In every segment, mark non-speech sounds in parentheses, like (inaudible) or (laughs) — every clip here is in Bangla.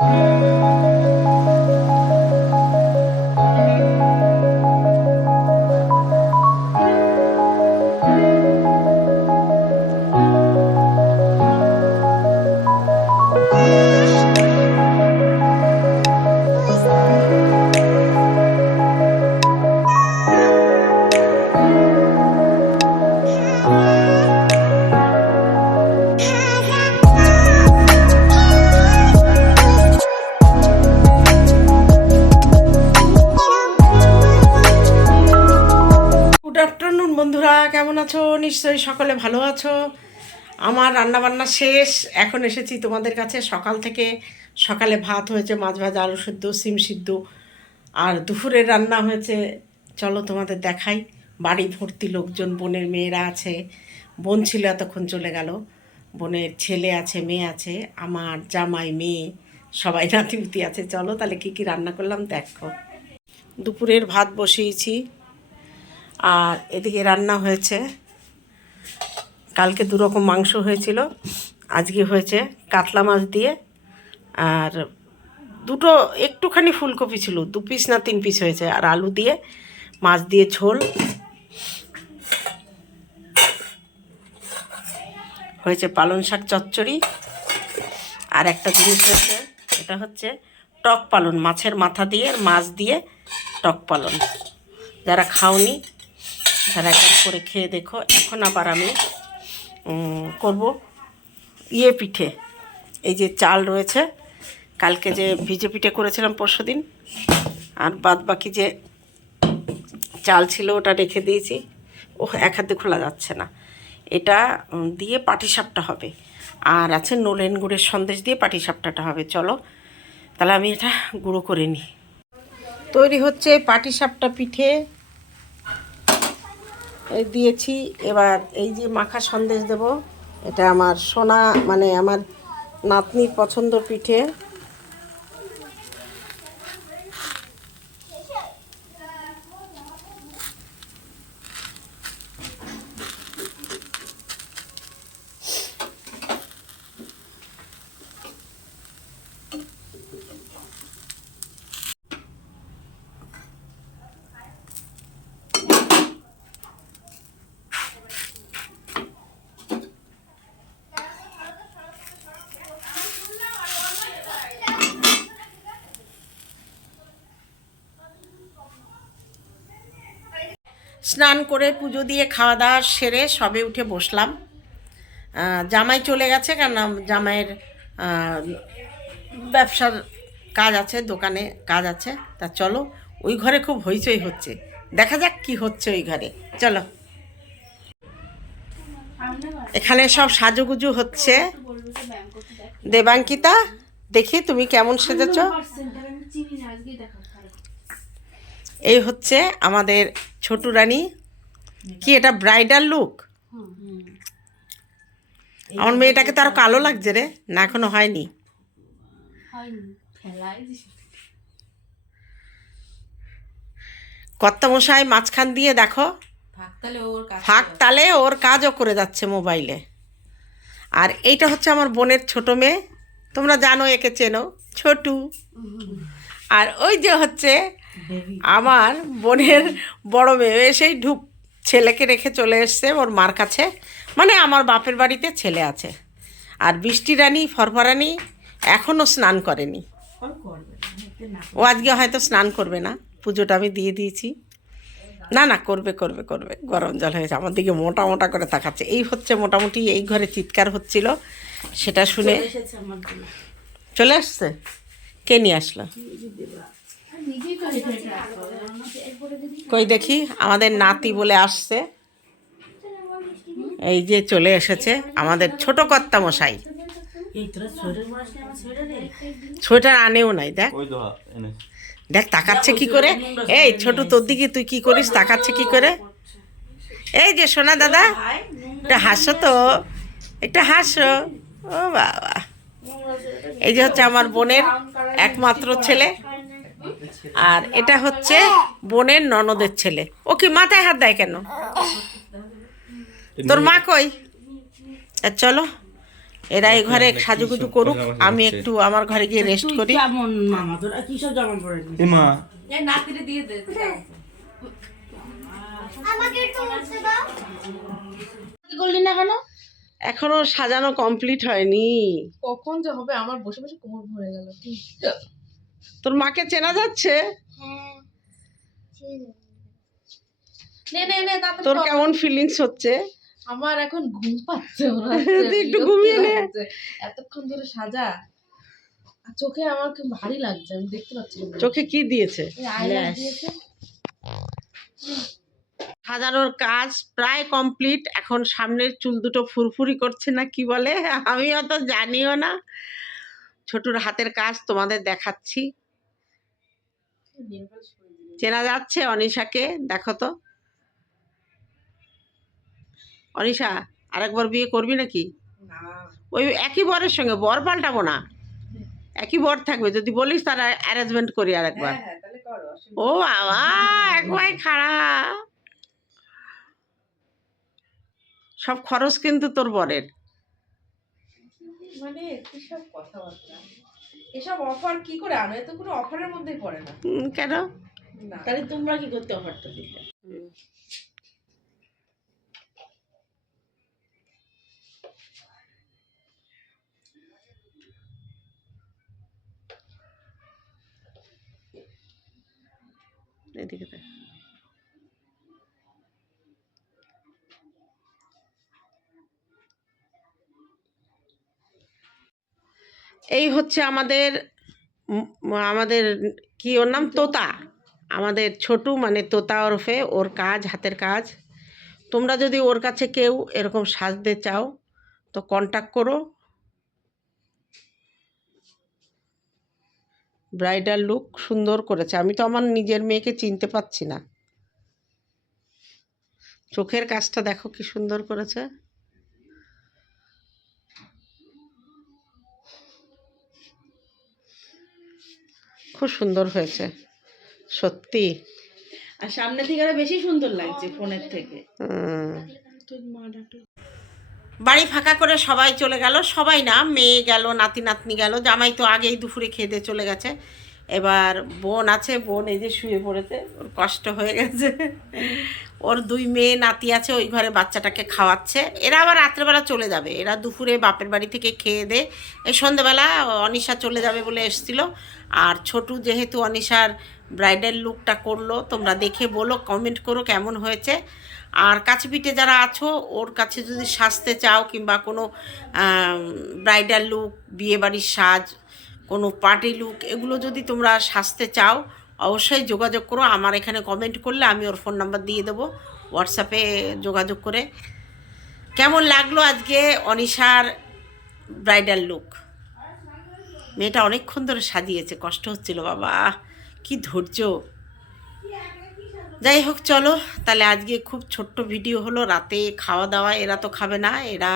গুড কেমন আছো? নিশ্চয়ই সকলে ভালো আছো। আমার রান্নাবান্না শেষ। এখন এসেছি তোমাদের কাছে। সকাল থেকে সকালে ভাত হয়েছে, মাছ ভাজা, আলু সিদ্ধ, সিম সিদ্ধ। আর দুপুরের রান্না হয়েছে, চলো তোমাদের দেখাই। বাড়ি ভর্তি লোকজন, বোনের মেয়েরা আছে। বোন ছিল এতক্ষণ চলে গেল। বোনের ছেলে আছে, মেয়ে আছে, আমার জামাই, মেয়ে, সবাই নাতিপুতি আছে। চলো তাহলে কী কী রান্না করলাম, দেখো। দুপুরের ভাত বসিয়েছি। আর এদিকে রান্না হয়েছে। কালকে দুরকম মাংস হয়েছিল। আজকে হয়েছে কাতলা মাছ দিয়ে। আর দুটো একটুখানি ফুলকপি ছিল। দু পিস না তিন পিস হয়েছে। আর আলু দিয়ে, মাছ দিয়ে ঝোল। হয়েছে পালং শাক চচ্চড়ি। আর একটা জিনিস হয়েছে, এটা হচ্ছে টক পালন। মাছের মাথা দিয়ে, মাছ দিয়ে টক পালন। যারা খাওনি তারা একবার করে খেয়ে দেখো। এখন আবার আমি করব ইয়ে পিঠে। এই যে চাল রয়েছে, কালকে যে ভিজে পিঠে করেছিলাম পরশু দিন, আর বাদ বাকি যে চাল ছিল ওটা রেখে দিয়েছি। ও এক হাতে খোলা যাচ্ছে না। এটা দিয়ে পাটিসাপটা হবে। আর আছে নোলেন গুড়ের সন্দেশ দিয়ে পাটিসাপটাটা হবে। চলো, তাহলে আমি এটা গুঁড়ো করে নিই। তৈরি হচ্ছে পাটিসাপটা পিঠে। দিয়েছি। এবার এই যে মাখা সন্দেশ দেব, এটা আমার সোনা মানে আমার নাতনির পছন্দ পিঠে। স্নান করে পুজো দিয়ে খাওয়া দাওয়া সেরে সবে উঠে বসলাম। জামাই চলে গেছে কেন জামাইয়ের ব্যবসার কাজ আছে, দোকানে কাজ আছে। তা চলো, ওই ঘরে খুব হইচই হচ্ছে। দেখা যাক কি হচ্ছে ওই ঘরে। চলো। এখানে সব সাজুগুজু হচ্ছে। দেবাঙ্কিতা, দেখি তুমি কেমন সেজেছ। এই হচ্ছে আমাদের ছোটু রানী। কি এটা ব্রাইডাল লুক? আমার মেয়েটাকে তো আরও কালো লাগছে রে না এখনও হয়নি। কর্তামশাই মাঝখান দিয়ে দেখো। ফাঁক তালে ওর কাজও করে যাচ্ছে মোবাইলে। আর এইটা হচ্ছে আমার বোনের ছোট মেয়ে। তোমরা জানো একে চেনো। ছোটু। আর ওই যে হচ্ছে আমার বোনের বড় মেয়ে এসেই ঢুক ছেলেকে রেখে চলে এসছে ওর মার কাছে। মানে আমার বাপের বাড়িতে ছেলে আছে। আর বৃষ্টি রানী ফরফরানি এখনও স্নান করেনি। ও আজকে হয়তো স্নান করবে না। পুজোটা আমি দিয়ে দিয়েছি। না না করবে করবে করবে। গরম জল হয়েছে আমার দিকে মোটা মোটা করে তাকাচ্ছে। এই হচ্ছে মোটামুটি এই ঘরে চিৎকার হচ্ছিল। সেটা শুনে চলে আসছে? কে নিয়ে আসলো? কই দেখি আমাদের নাতি বলে আসছে। এই যে চলে এসেছে আমাদের ছোট কর্তা মশাই সোয়েটার আনেও নাই দেখ। দেখ তাকাচ্ছে কি করে? এই ছোট তোর দিকে তুই কি করিস তাকাচ্ছে কি করে? এই যে সোনা দাদা এটা হাসো তো এটা হাসো। ও বাবা। এই যে হচ্ছে আমার বোনের একমাত্র ছেলে। আর এটা হচ্ছে বোনের ননদের ছেলে। ও কি মাথায় হাত দেয় কেন? তোর মা কই? আর চলো এরা এই ঘরে সাজুগুজু করুক আমি একটু আমার ঘরে গিয়ে রেস্ট করি। করলি না? কেন? এখনও সাজানো কমপ্লিট হয়নি। কখন যে হবে? আমার বসে বসে কোমর ভরে গেল। তোর মাকে চেনা যাচ্ছে? তাড়াতাড়ি তোর কেমন ফিলিংস হচ্ছে? আমার এখন ঘুম পাচ্ছে (laughs) একটু ঘুমিয়ে নে। এতক্ষণ ধরে সাজা। চোখে আমার কি ভারী লাগছে আমি দেখতে পাচ্ছি চোখে কি দিয়েছে? দিয়েছে। সাজানোর কাজ প্রায় কমপ্লিট এখন সামনের চুল দুটো ফুরফুরি করছে না কি বলে? আমি অত জানিও না। ছোটুর হাতের কাজ তোমাদের দেখাচ্ছি। চেনা যাচ্ছে অনিশাকে দেখো তো। অনিশা আরেকবার বিয়ে করবি নাকি? ওই একই বরের সঙ্গে বর পাল্টাবো না। একই বর থাকবে যদি বলিস তার অ্যারেঞ্জমেন্ট করি আরেকবার। হ্যাঁ হ্যাঁ অসুবিধা ও বাবা একবার খারাপ। সব খরচ কিন্তু তোর বরের। মানে কি সব কথাবার্তা? এসব অফার কি করে আনো? এ তো কোনো অফারের মধ্যেই পড়ে না। কেন? তাহলে তোমরা কি করতে অফারটা দিলে? এদিকে দেখ। এই হচ্ছে আমাদের আমাদের কি ওর নাম? তোতা। আমাদের ছোটু মানে তোতা ওরফে ওর কাজ হাতের কাজ। তোমরা যদি ওর কাছে কেউ এরকম সাজতে চাও তো কন্ট্যাক্ট করো। ব্রাইডাল লুক সুন্দর করেছে। আমি তো আমার নিজের মেয়েকে চিনতে পারছি না। চোখের কাজটা দেখো কি সুন্দর করেছে। খুব সুন্দর হয়েছে। সত্যি। আর সামনে থেকে আরও বেশি সুন্দর লাগছে ফোনের থেকে। বাড়ি ফাঁকা করে সবাই চলে গেল। সবাই না মেয়ে গেল নাতি নাতনি গেল। জামাই তো আগেই দুপুরে খেয়ে দিয়ে চলে গেছে। এবার বোন আছে, বোন এই যে শুয়ে পড়েছে, ওর কষ্ট হয়ে গেছে। ওর দুই মেয়ে নাতি আছে, ওই ঘরে বাচ্চাটাকে খাওয়াচ্ছে। এরা আবার রাত্রেবেলা চলে যাবে। এরা দুপুরে বাপের বাড়ি থেকে খেয়ে দে, এই সন্ধেবেলা অনিশা চলে যাবে বলে এসছিল। আর ছোটু যেহেতু অনিশার ব্রাইডাল লুকটা করল, তোমরা দেখে বলো, কমেন্ট করো কেমন হয়েছে। আর কাছে পিঠে যারা আছো, ওর কাছে যদি সাজতে চাও কিংবা কোনো ব্রাইডাল লুক, বিয়েবাড়ির সাজ কোনো পার্টি লুক এগুলো যদি তোমরা সাজতে চাও, অবশ্যই যোগাযোগ করো। আমার এখানে কমেন্ট করলে আমি ওর ফোন নাম্বার দিয়ে দেবো। হোয়াটসঅ্যাপে যোগাযোগ করে। কেমন লাগল আজকে অনিশার ব্রাইডাল লুক মেয়েটা অনেকক্ষণ ধরে সাজিয়েছে, কষ্ট হচ্ছিল। বাবা, কি ধৈর্য। যাই হোক, চলো। তাহলে আজকে খুব ছোট্ট ভিডিও হলো। রাতে খাওয়া দাওয়া, এরা তো খাবে না। এরা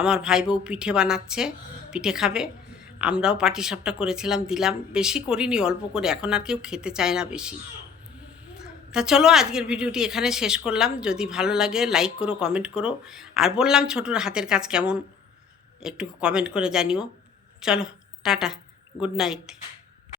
আমার ভাই বউ পিঠে বানাচ্ছে, পিঠে খাবে। আমরাও পাটি সাপটা করেছিলাম, দিলাম। বেশি করিনি, অল্প করে। এখন আর কেউ খেতে চায় না বেশি। তা চলো, আজকের ভিডিওটি এখানে শেষ করলাম। যদি ভালো লাগে লাইক করো কমেন্ট করো। আর বললাম ছোটোর হাতের কাজ কেমন? একটু কমেন্ট করে জানিও। চলো, টাটা গুড নাইট